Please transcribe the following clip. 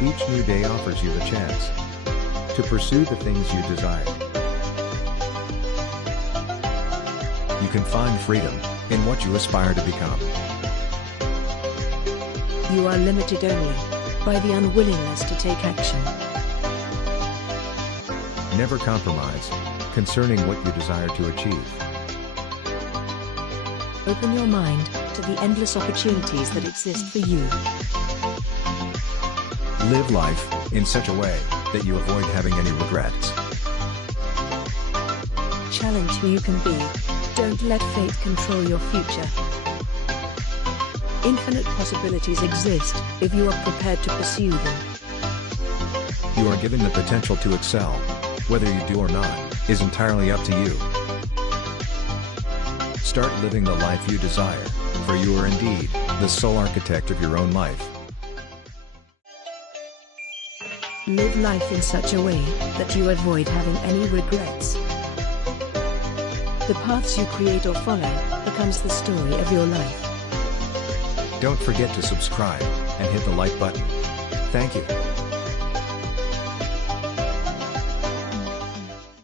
Each new day offers you the chance to pursue the things you desire. You can find freedom in what you aspire to become. You are limited only by the unwillingness to take action. Never compromise concerning what you desire to achieve. Open your mind to the endless opportunities that exist for you. Live life in such a way that you avoid having any regrets. Challenge who you can be. Don't let fate control your future. Infinite possibilities exist if you are prepared to pursue them. You are given the potential to excel. Whether you do or not is entirely up to you. Start living the life you desire, for you are indeed the sole architect of your own life. Live life in such a way that you avoid having any regrets. The paths you create or follow becomes the story of your life. Don't forget to subscribe and hit the like button. Thank you.